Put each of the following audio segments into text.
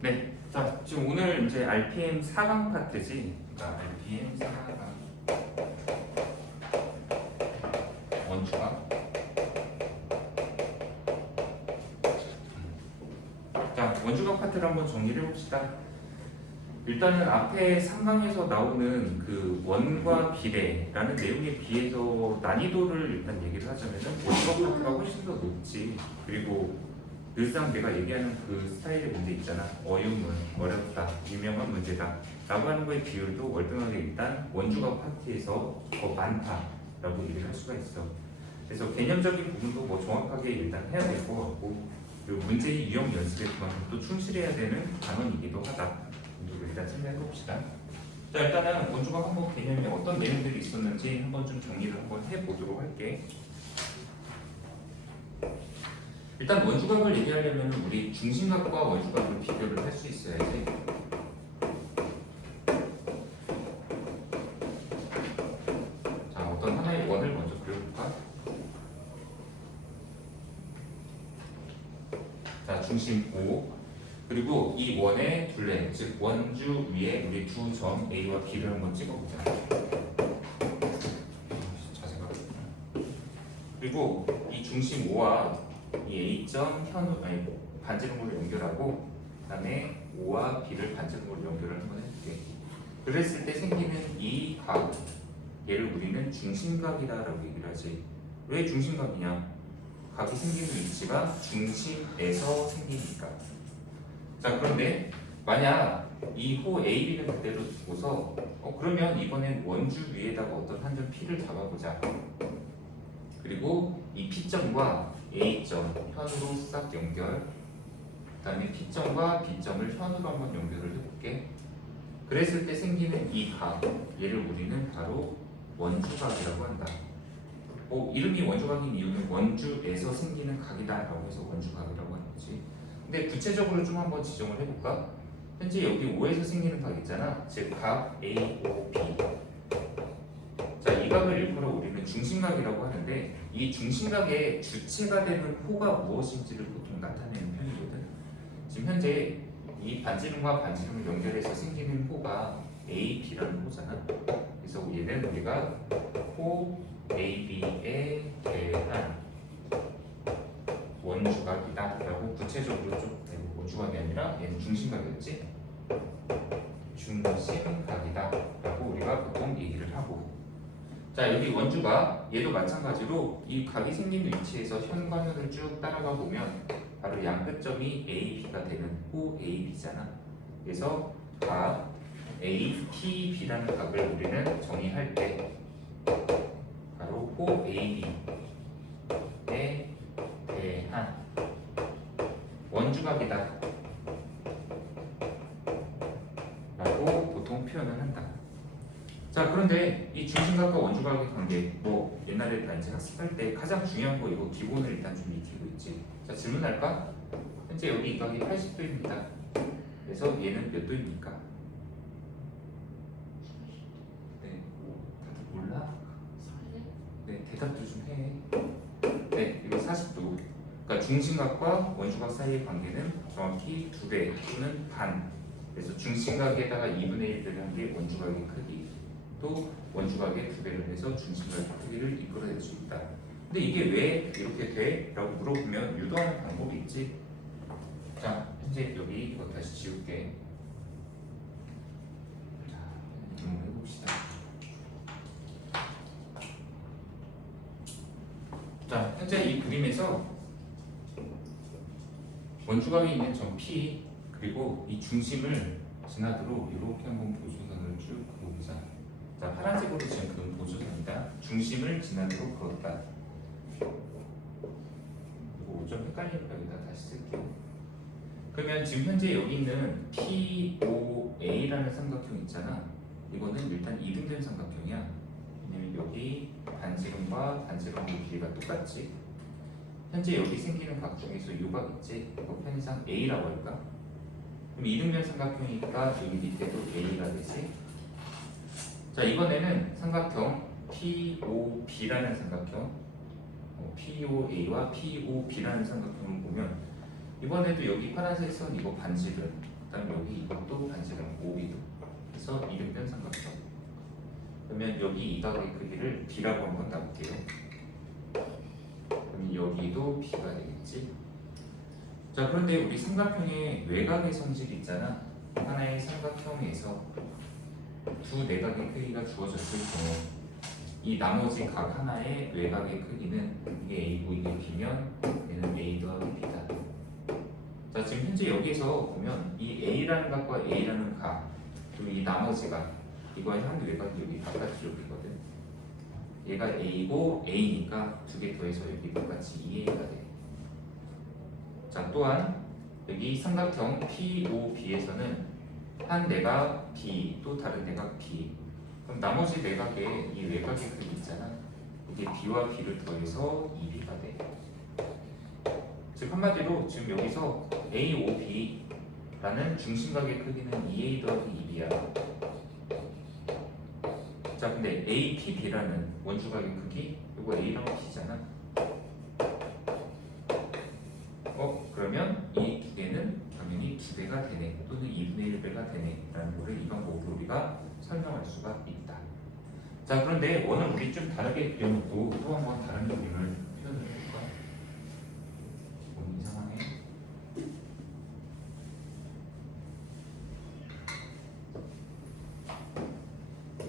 네. 자, 지금 오늘 이제 RPM 4강 파트지. 그러니까 RPM 4강 원주각. 자, 원주각 파트를 한번 정리를 해봅시다. 일단은 앞에 3강에서 나오는 그 원과 비례라는 내용에 비해서 난이도를 일단 얘기를 하자면은 원주각 파트가 훨씬 더 높지. 그리고 늘상 내가 얘기하는 그 스타일의 문제 있잖아. 어유문, 어렵다, 유명한 문제다 라고 하는 거의 비율도 월등하게 일단 원주각 파트에서 더 많다라고 얘기를 할 수가 있어. 그래서 개념적인 부분도 뭐 정확하게 일단 해야 될 것 같고, 그리고 문제의 유형 연습에 그만큼 또 충실해야 되는 단원이기도 하다 정도로 일단 생각해 봅시다. 자, 일단은 원주각 항목 개념에 어떤 내용들이 있었는지 한번 좀 정리를 한번 해보도록 할게. 일단 원주각을 얘기하려면 우리 중심각과 원주각을 비교를 할 수 있어야지. 자, 어떤 하나의 원을 먼저 그려볼까? 자, 중심 O, 그리고 이 원의 둘레, 즉 원주 위에 우리 두 점 A와 B를 한번 찍어보자. 자세가. 그리고 이 중심 O와 이 A점 반지름으로 연결하고, 그다음에 O와 B를 반지름으로 연결을 한번 해줄게. 그랬을 때 생기는 이 각, 얘를 우리는 중심각이다라고 얘기를 하지. 왜 중심각이냐? 각이 생기는 위치가 중심에서 생기니까. 자, 그런데 만약 이 호 AB를 그대로 두고서 그러면 이번엔 원주 위에다가 어떤 한 점 P를 잡아보자. 그리고 이 P점과 A점 현으로 싹 연결, 그 다음에 P점과 B점을 현으로 한번 연결을 해볼게. 그랬을 때 생기는 이 각, 얘를 우리는 바로 원주각이라고 한다. 이름이 원주각인 이유는 원주에서 생기는 각이다라고 해서 원주각이라고 하는 거지. 근데 구체적으로 좀 한번 지정을 해볼까? 현재 여기 O에서 생기는 각 있잖아. 즉 각 AOB. 자, 이 각을 일컬어 우리는 중심각이라고 하는데, 이 중심각의 주체가 되는 호가 무엇인지를 보통 나타내는 편이거든. 지금 현재 이 반지름과 반지름을 연결해서 생기는 호가 AB라는 호잖아. 그래서 얘는 우리가 호 AB에 대한 원주각이다 라고 구체적으로 좀, 원주각이 아니라 얘는 중심각이었지. 중심각이다 라고 우리가 보통 얘기를 하고, 자, 여기 원주각 얘도 마찬가지로 이 각이 생긴 위치에서 현과 현을 쭉 따라가 보면 바로 양 끝점이 AB가 되는 호 AB잖아. 그래서 각 ATB라는 각을 우리는 정의할 때 바로 호 AB에 대한 원주각이다 라고 보통 표현을 한다. 자, 그런데 이 중심각과 원주각의 관계, 뭐 옛날에 다 이제 학습할 때 가장 중요한 거 이거 기본을 일단 좀 익히고 있지. 자, 질문할까? 현재 여기 이 각이 80도입니다. 그래서 얘는 몇 도입니까? 네, 다들 몰라? 네, 대답도 좀 해. 네, 이거 40도. 그러니까 중심각과 원주각 사이의 관계는 정확히 2배 또는 반. 그래서 중심각에다가 2분의 1배를 한 게 원주각의 크기, 또 원주각의 2배를 해서 중심각의 크기를 이끌어낼 수 있다. 근데 이게 왜 이렇게 돼? 라고 물어보면 유도하는 방법이 있지. 자, 현재 여기 이거 다시 지울게. 자, 한번 해봅시다. 자, 현재 이 그림에서 원주각에 있는 점 P, 그리고 이 중심을 지나도록 이렇게 한번 보조선을 쭉 그어보자. 자, 파란색으로 지금 그은 보조선이다. 중심을 지나도록 그었다. 이거 좀 헷갈리니까 여기다 다시 쓸게요. 그러면 지금 현재 여기 있는 POA라는 삼각형 있잖아. 이거는 일단 이등변 삼각형이야. 왜냐면 여기 반지름과 반지름의 길이가 똑같지. 현재 여기 생기는 각 중에서 이 각 있지? 이거 편의상 A라고 할까? 그럼 이등변 삼각형이니까 여기 밑에도 A가 되지? 자, 이번에는 삼각형 POB라는 삼각형, POA와 POB라는 삼각형을 보면 이번에도 여기 파란색 선 이거 반지름, 그다음 여기 이것도 반지름, OB도. 그래서 이등변 삼각형. 그러면 여기 이 각의 크기를 B라고 한번 놔볼게요. 그럼 여기도 B가 되겠지. 자, 그런데 우리 삼각형의 외곽의 성질이 있잖아. 하나의 삼각형에서 두 내각의 크기가 주어졌을 경우 이 나머지 각 하나의 외곽의 크기는 이게 A고 이게 B면 얘는 A 더하기 B다. 자, 지금 현재 여기서 보면 이 A라는 각과 A라는 각 그리고 이 나머지 각 이거의 한 외곽이 여기 바깥 쪽이거든. 얘가 A고 A니까 두 개 더해서 여기 똑같이 2A가 돼. 자, 또한 여기 삼각형 POB에서는 한 내각 B 또 다른 내각 B. 그럼 나머지 내각의 이 외곽의 크기 있잖아. 이게 B와 B를 더해서 2B가 돼. 즉 한마디로 지금 여기서 AOB라는 중심각의 크기는 2A 더하기 2B야. 자, 근데 APB라는 원주각의 크기 이거 A랑 B잖아. 그러면 이 두 개는 당연히 2배가 되네 또는 2분의 1배가 되네 라는 거를 이 방법으로 우리가 설명할 수가 있다. 자, 그런데 원을 우리 좀 다르게 그려놓고 또 한 번 다른 그림을 표현을 해볼까? 원 이상하네.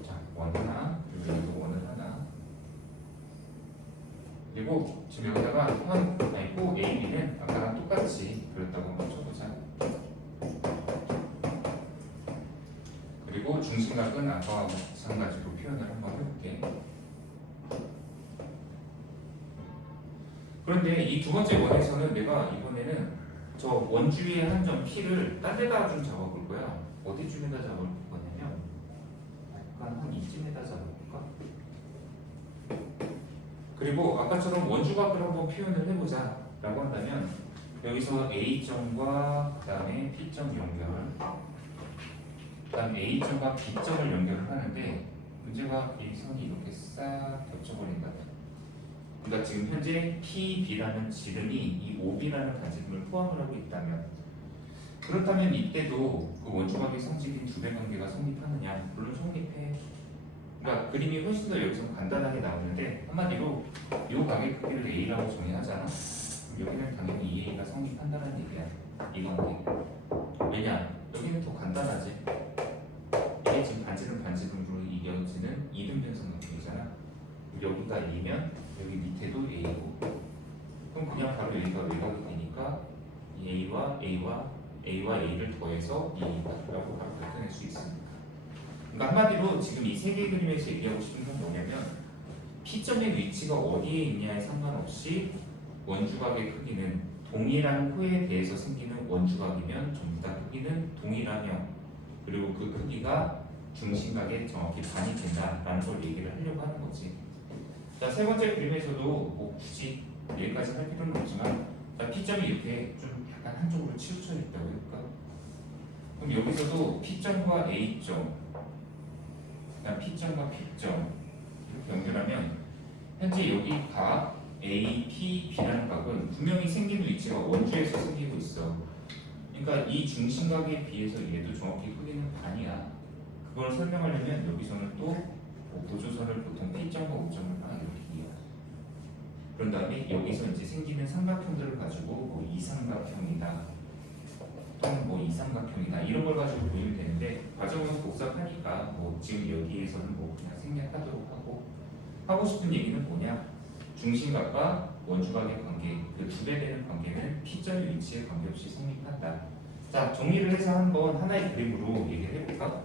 자, 원 하나 그리고 여기도 원을 하나 그리고 지금 여기다가 호 AB는 아까랑 똑같이 그렸다고 한번 쳐보자. 그리고 중심각은 아까와 마찬가지로 표현을 한번 해볼게. 그런데 이 두 번째 원에서는 내가 이번에는 저 원주위의 한 점 P를 딴 데다 좀 잡아볼 거야. 어디쯤에다 잡아볼 거냐면 약간 한 이쯤에다 잡아볼까? 그리고 아까처럼 원주각을 한번 표현을 해보자 라고 한다면 여기서 A점과 그 다음에 P점 연결 그 다음에 A점과 B점을 연결을 하는데 문제가 이 선이 이렇게 싹 겹쳐버린다. 그러니까 지금 현재 PB라는 지름이 이 OB라는 반지름을 포함을 하고 있다면 그렇다면 이때도 그 원주각의 성질인 두 배 관계가 성립하느냐? 물론 성립해. 그러니까 그림이 훨씬 더 여기서 간단하게 나오는데 한마디로 이 각의 크기를 A라고 정의하잖아. 여기는 당연히 2A가 성립한다는 얘기야. 이 관계. 왜냐? 여기는 더 간단하지. 이게 지금 반지름으로 이겨지는 이등변 삼각형이잖아. 여기가 A면 여기 밑에도 A고 그럼 그냥 바로 여기가 외곽이 되니까 이 A와 A를 더해서 2라고 바로 나타낼 수 있습니다. 그러니까 한마디로 지금 이 세 개의 그림에서 얘기하고 싶은 건 뭐냐면 P점의 위치가 어디에 있냐에 상관없이 원주각의 크기는 동일한 호에 대해서 생기는 원주각이면 전부 다 크기는 동일하며 그리고 그 크기가 중심각에 정확히 반이 된다라는 걸 얘기를 하려고 하는 거지. 자, 세 번째 그림에서도 뭐 굳이 여기까지 할 필요는 없지만 자, P점이 이렇게 좀 약간 한쪽으로 치우쳐 있다고 해볼까? 그럼 여기서도 P점과 A점 P점과 P점 이렇게 연결하면 현재 여기 각 A, P, B라는 각은 분명히 생기는 위치가 원주에서 생기고 있어. 그러니까 이 중심각에 비해서 얘도 정확히 크기는 반이야. 그걸 설명하려면 여기서는 또 보조선을 보통 P점과 O점을 하나 이렇게 이해하죠. 그런 다음에 여기서 이제 생기는 삼각형들을 가지고 뭐 이삼각형이다 또는 뭐 이삼각형이다 이런 걸 가지고 보이면 되는데 과정은 복잡하니까 뭐 지금 여기에서는 뭐 그냥 생략하도록 하고 싶은 얘기는 뭐냐? 중심각과 원주각의 관계, 그 두 배 되는 관계는 P점의 위치에 관계없이 성립한다. 자, 정리를 해서 한번 하나의 그림으로 얘기를 해볼까?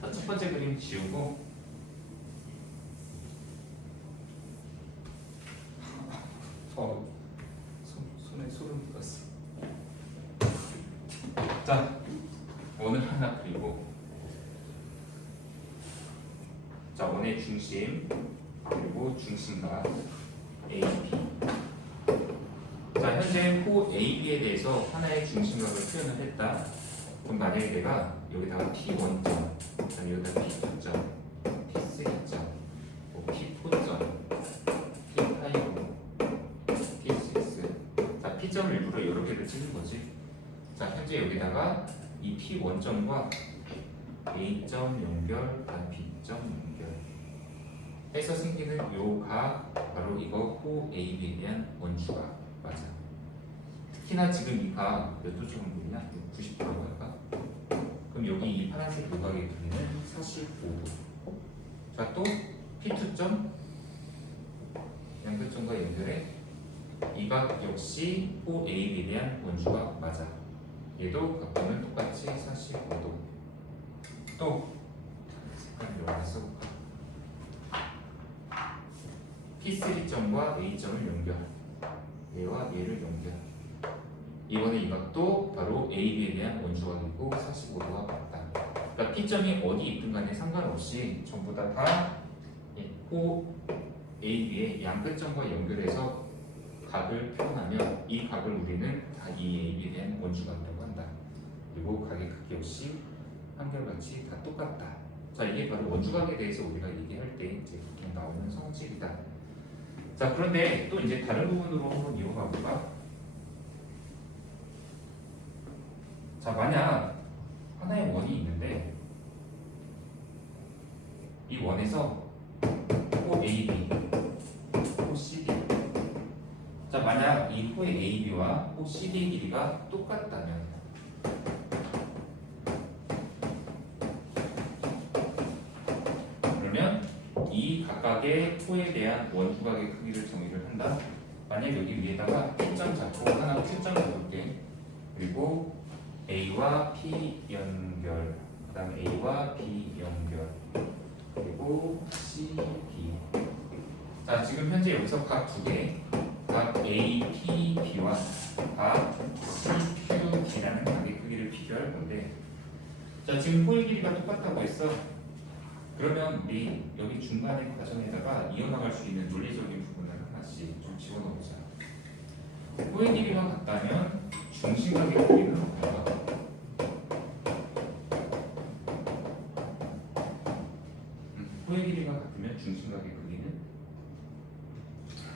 자, 첫 번째 그림 지우고 손에 소름 돋았어. 자, 원을 하나 그리고 자, 원의 중심 그리고 중심각 AB. 자, 현재 호 AB에 대해서 하나의 중심각을 표현을 했다. 그럼 만약에 내가 여기다가 P1점, 그다음에 여기다가 P2점, P3점, 뭐 P4점, P5, P6. 자, P점을 일부러 여러 개를 찍은 거지. 자, 현재 여기다가 이 P1점과 A점 연결, 그다음 B점 연결 해서 생기는 요 각 바로 이거 호 AB에 대한 원주각 맞아. 특히나 지금 이 각 몇 도 정도냐? 90도라고 할까? 그럼 여기 이 파란색 요각의 크기는 45도. 자, 또 P2점 양끝점과 연결해 이 각 역시 호 AB에 대한 원주각 맞아. 얘도 각도는 똑같이 45도. 또 색깔 이렇게 써볼까? P3점과 A점을 연결. 얘와 얘를 연결. 이번에 이 각도 바로 AB에 대한 원주각이고 45도가 맞다. 그러니까 P점이 어디 있든 간에 상관없이 전부 다 호 AB의 양끝점과 연결해서 각을 표현하면 이 각을 우리는 다 이 AB에 대한 원주각이라고 한다. 그리고 각의 크기 역시 한결같이 다 똑같다. 자, 이게 바로 원주각에 대해서 우리가 얘기할 때 이제 보통 나오는 성질이다. 자, 그런데 또 이제 다른 부분으로 한번 이어가 볼까? 자, 만약 하나의 원이 있는데 이 원에서 호 AB, 호 CD. 자, 만약 이 호의 AB와 호 CD의 길이가 똑같다면 그러면 이 각각의 호에 대한 원주각의 크기를 정의를 한다. 만약 여기 위에다가 P점 잡고 하나 Q점 잡을게. 그리고 A와 P 연결, 그 다음에 A와 B 연결, 그리고 C, B. 자, 지금 현재 여기서 각 두 개, 각 A, P, B와 각 C, Q, D라는 각의 크기를 비교할 건데, 자, 지금 호의 길이가 똑같다고 했어. 그러면 우리 여기 중간의 과정에다가 이어나갈 수 있는 논리적인 부분을 하나씩 좀 집어넣자. 호의 길이가 같다면 중심각의 크기는 뭘까? 호의 길이가 같으면 중심각의 크기는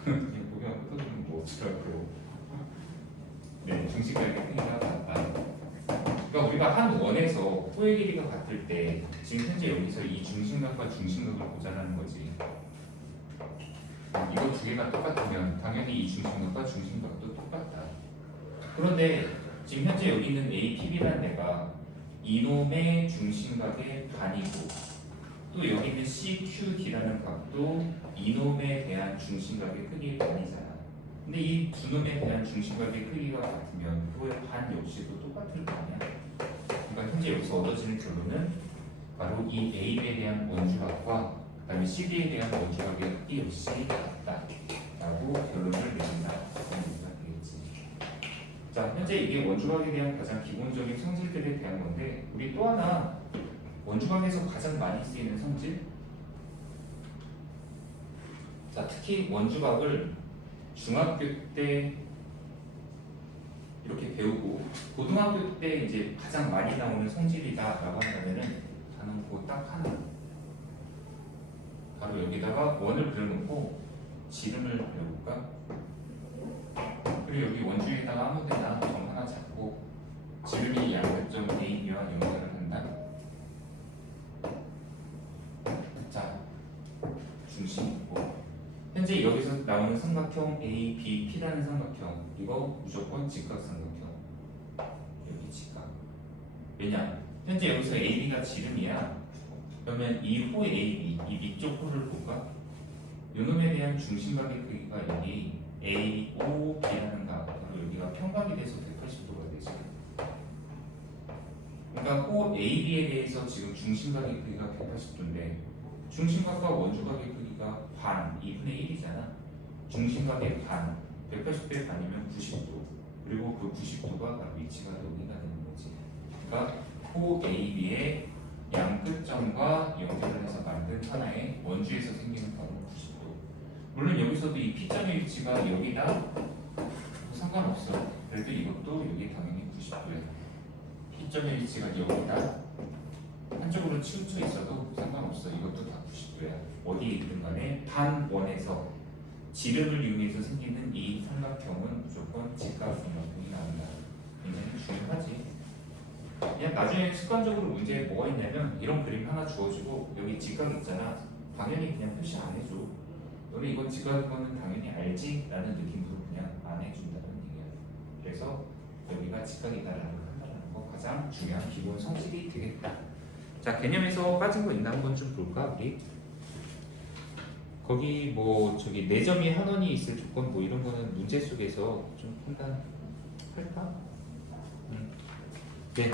그냥 보기만 흩어지면 뭐 어쩌라고요? 네, 중심각의 크기가 같다. 그러니까 우리가 한 원에서 호의 길이가 같을 때 지금 현재 여기서 이 중심각과 중심각을 보자라는 거지. 이거 두 개가 똑같으면 당연히 이 중심각과 중심각도 똑같다. 그런데 지금 현재 여기 있는 APB라는 데가 이놈의 중심각의 반이고 또 여기 있는 CQD라는 각도 이놈에 대한 중심각의 크기의 반이잖아. 근데 이 두 놈에 대한 중심각의 크기가 같으면 그거의 반 역시도 똑같을 거 아니야. 그러니까 현재 여기서 얻어지는 결론은 바로 이 AB에 대한 원주각과 그 다음에 CD에 대한 원주각의 크기 역시 같다라고 결론을 내린다. 되겠지. 자, 현재 이게 원주각에 대한 가장 기본적인 성질들에 대한 건데 우리 또 하나 원주각에서 가장 많이 쓰이는 성질. 자, 특히 원주각을 중학교 때 이렇게 배우고 고등학교 때 이제 가장 많이 나오는 성질이다라고 한다면은 단어 그거 딱 하나. 바로 여기다가 원을 그려놓고 지름을 배울까? 그리고 여기 원주에다가 아무데나 점 하나 잡고 지름이 양변점 AB와 연결을 한다. 자, 중심 있고 현재 여기서 나오는 삼각형 ABP라는 삼각형 이거 무조건 직각삼각형. 여기 직각. 왜냐? 현재 여기서 AB가 지름이야. 그러면 이 호의 AB, 이 밑쪽 호를 볼까? 요놈에 대한 중심각의 크기가 여기 AOB라는 각, 바로 여기가 평각이 돼서 180도가 되지. 그러니까 호 AB에 대해서 지금 중심각의 크기가 180도인데 중심각과 원주각의 크기가 반, 2분의 1이잖아. 중심각의 반, 180도의 반이면 90도. 그리고 그 90도가 바로 위치가 여기가 되는 거지. 그러니까 호 AB의 양끝점과 연결을 해서 만든 하나의 원주에서 생기는 바로 90도. 물론 여기서도 이 P점의 위치가 여기다 상관없어. 그래도 이것도 여기 당연히 90도야. P점의 위치가 여기다 한쪽으로 치우쳐 있어도 상관없어. 이것도 다 90도야. 어디에 있든 간에 반원에서 지름을 이용해서 생기는 이 삼각형은 무조건 직각삼각형이 나온다. 굉장히 중요하지. 그냥 나중에 습관적으로 문제에 뭐가 있냐면 이런 그림 하나 주어지고 여기 직각 있잖아. 당연히 그냥 표시 안 해줘. 너네 이건 직각인 거는 당연히 알지? 라는 느낌으로 그냥 안 해준다는 얘기야. 그래서 여기가 직각이다라는 걸 한다는 거 가장 중요한 기본 성질이 되겠다. 자, 개념에서 빠진 거 있나 한번 좀 볼까 우리? 거기 뭐 저기 4점이 한 원이 있을 조건 뭐 이런 거는 문제 속에서 좀 판단할까? 네.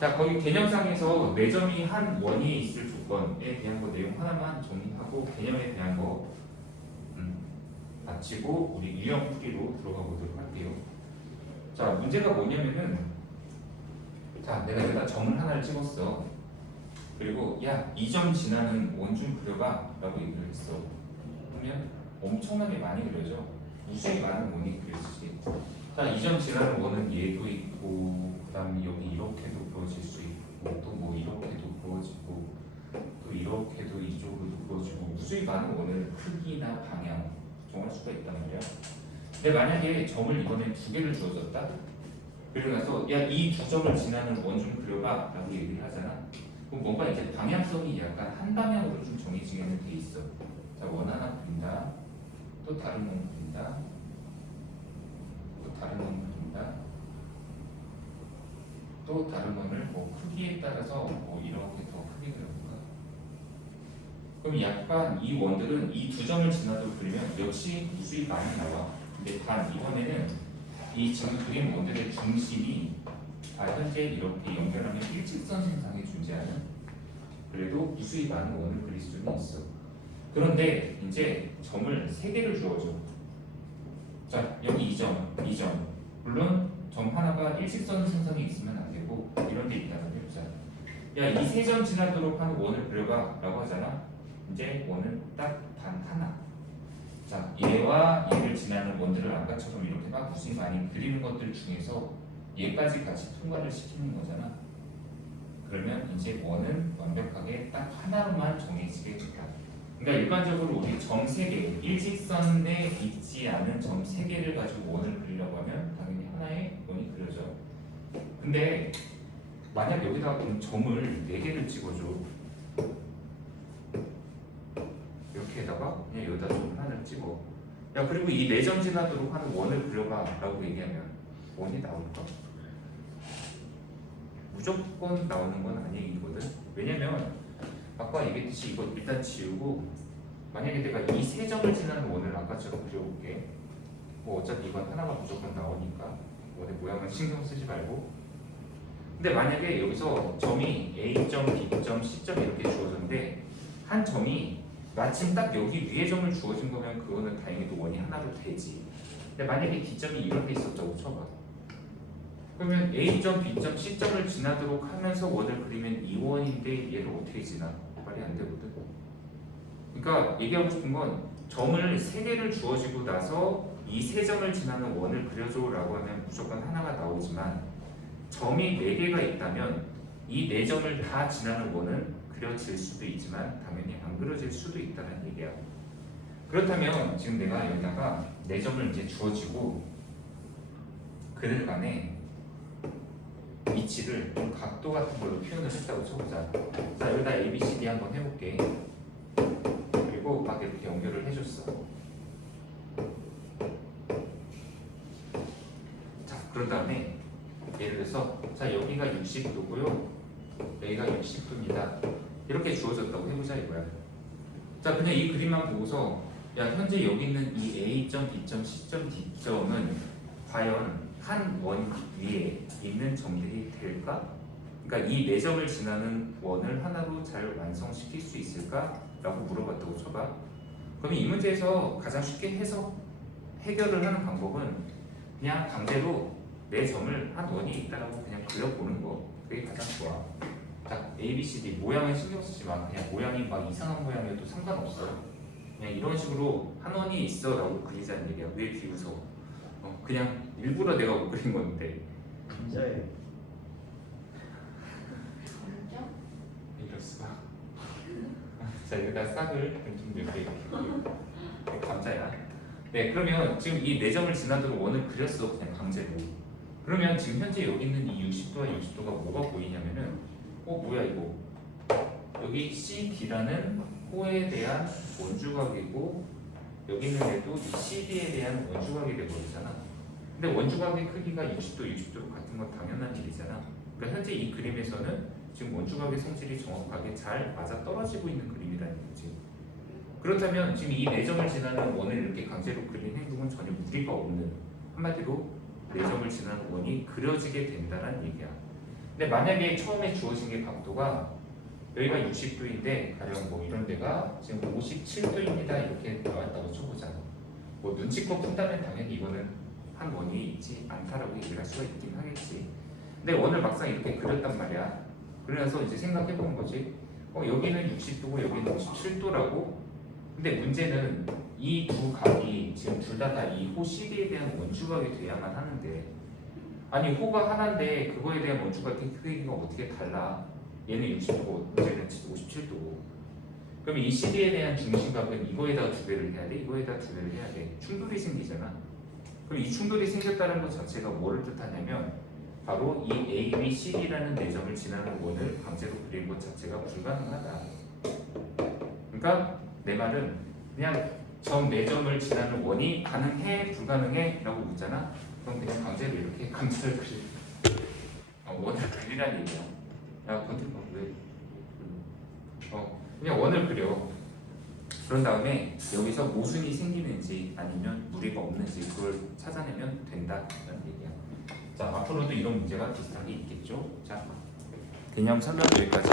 자, 거기 개념상에서 4점이 한 원이 있을 조건에 대한 거 내용 하나만 정리하고 개념에 대한 거 마치고 우리 유형 풀이로 들어가 보도록 할게요. 자, 문제가 뭐냐면은 자, 내가 여기다 점을 하나를 찍었어. 그리고 야, 2점 지나는 원 좀 그려봐 라고 얘기를 했어. 그러면 엄청나게 많이 그려져. 무수히 많은 원이 그려지지. 자, 2점 지나는 원은 얘도 있고 그 다음에 여기 이렇게도 그려질 수 있고 또 뭐 이렇게도 그려지고 또 이렇게도 이쪽으로도 그려지고 무수히 많은 원을 크기나 방향 정할 수가 있단 말이야. 근데 만약에 점을 이번엔 2개를 주어졌다? 그리고 나서 야, 이 2점을 지나는 원 좀 그려봐 라고 얘기를 하잖아. 그럼 뭔가 이제 방향성이 약간 한 방향으로 좀 정해지게는 돼 있어. 자, 원 하나 그린다. 또 다른 원 그린다. 또 다른 원 그린다. 또 다른 원을 뭐 크기에 따라서 뭐 이렇게 더 크게 그려볼까? 그럼 약간 이 원들은 이 2점을 지나도 그리면 역시 무수히 많이 나와. 근데 단 이번에는 이 지금 그린 원들의 중심이 현재 이렇게 연결하면 일직선 생상에 존재하는 그래도 무수히 많은 원을 그릴 수는 있어. 그런데 이제 점을 3개를 주어줘. 자, 여기 2점, 2점. 물론 점 하나가 일직선 생성이 있으면 안 되고 이런 데 있다는 해보자. 야, 이 3점 지나도록 하는 원을 그려봐 라고 하잖아. 이제 원은 딱 단 하나. 자, 얘와 얘를 지나는 원들을 아까처럼 이렇게 막 무수히 많이 그리는 것들 중에서 얘까지 같이 통과를 시키는 거잖아. 그러면 이제 원은 완벽하게 딱 하나로만 정해지게 된다. 그러니까 일반적으로 우리 점 3개, 일직선에 있지 않은 점 3개를 가지고 원을 그리려고 하면 당연히 하나의 원이 그려져. 근데 만약 여기다가 그럼 점을 4개를 찍어줘. 이렇게다가 그냥 여기다 점 하나를 찍어. 야, 그리고 이 4점 지나도록 하는 원을 그려봐 라고 얘기하면 원이 나올까? 무조건 나오는 건 아니거든. 왜냐면 아까 얘기했듯이 이거 일단 지우고 만약에 내가 이 3점을 지나는 원을 아까처럼 그려볼게. 뭐 어차피 이건 하나가 무조건 나오니까 원의 모양은 신경 쓰지 말고. 근데 만약에 여기서 점이 A점, B점, C점 이렇게 주어졌는데 한 점이 마침 딱 여기 위에 점을 주어진 거면 그거는 다행히도 원이 하나로 되지. 근데 만약에 D점이 이런 데 있었다고 쳐봐. 그러면 A점, B점, C점을 지나도록 하면서 원을 그리면 이 원인데 얘를 어떻게 지나? 말이 안 되거든. 그러니까 얘기하고 싶은 건 점을 3개를 주어지고 나서 이 3점을 지나는 원을 그려줘 라고 하면 무조건 하나가 나오지만 점이 4개가 있다면 이 4점을 다 지나는 원은 그려질 수도 있지만 당연히 안 그려질 수도 있다는 얘기야. 그렇다면 지금 내가 여기다가 4점을 이제 주어지고 그들 간에 위치를 좀 각도 같은 걸로 표현을 했다고 쳐보자. 자, 여기다 ABCD 한번 해볼게. 그리고 막 이렇게 연결을 해줬어. 자, 그런 다음에 예를 들어서 자, 여기가 60도고요. 여기가 60도입니다. 이렇게 주어졌다고 해보자 이거야. 자, 그냥 이 그림만 보고서 야, 현재 여기 있는 이 A점, B점, C점, D점은 과연 한 원 위에 있는 점들이 될까? 그러니까 이 4점을 지나는 원을 하나로 잘 완성시킬 수 있을까? 라고 물어봤다고 쳐봐. 그럼 이 문제에서 가장 쉽게 해결을 하는 방법은 그냥 강제로 4점을 한 원이 있다라고 그냥 그려보는 거. 그게 가장 좋아. 자, A, B, C, D 모양은 신경 쓰지 마. 그냥 모양이 막 이상한 모양이어도 상관없어. 그냥 이런 식으로 한 원이 있어 라고 그리자는 얘기야. 왜 비웃어? 그냥 일부러 내가 못 그린 건데. 진짜예요. 이럴 수가. 자, 여기다 싹을 좀 이렇게 감자야. 네, 그러면 지금 이 4점을 지나도록 원을 그렸어, 그냥 강제로. 그러면 지금 현재 여기 있는 이 60도와 60도가 뭐가 보이냐면은, 뭐야 이거? 여기 CD라는 호에 대한 원주각이고, 여기 있는 애도 이 CD에 대한 원주각이 되버리잖아. 근데 원주각의 크기가 60도, 60도로 같은 건 당연한 일이잖아. 그러니까 현재 이 그림에서는 지금 원주각의 성질이 정확하게 잘 맞아 떨어지고 있는 그림이라는 거지. 그렇다면 지금 이 4점을 지나는 원을 이렇게 강제로 그린 행동은 전혀 무리가 없는, 한마디로 4점을 지나는 원이 그려지게 된다는 얘기야. 근데 만약에 처음에 주어진 게 각도가 여기가 60도인데 가령 뭐 이런 데가 지금 57도입니다 이렇게 나왔다고 쳐보자. 뭐 눈치껏 푼다면 당연히 이거는 한 원이 있지 않다라고 얘기를 할 수가 있긴 하겠지. 근데 원을 막상 이렇게 그렸단 말이야. 그래서 이제 생각해보는 거지. 여기는 60도고 여기는 57도라고. 근데 문제는 이 두 각이 지금 둘 다 이 호 CD에 대한 원주각이 돼야만 하는데, 아니 호가 하나인데 그거에 대한 원주각의 크기가 어떻게 달라? 얘는 60도고 문제는 57도고. 그럼 이 CD에 대한 중심각은 이거에다가 2배를 해야 돼? 이거에다가 2배를 해야 돼? 충돌이 생기잖아. 그럼 이 충돌이 생겼다는 것 자체가 뭐를 뜻하냐면 바로 이 A, B, C라는 4점을 지나는 원을 강제로 그리는 것 자체가 불가능하다. 그러니까 내 말은 그냥 점 4점을 지나는 원이 가능해? 불가능해? 라고 묻잖아. 그럼 그냥 강제로 이렇게 강제를 그리 원을 그리라는 얘기야. 야, 건들봐. 왜? 그냥 원을 그려. 그런 다음에 여기서 모순이 생기는지 아니면 무리가 없는지 그걸 찾아내면 된다는 얘기야. 자, 앞으로도 이런 문제가 비슷하게 있겠죠. 자, 개념 3단 여기까지.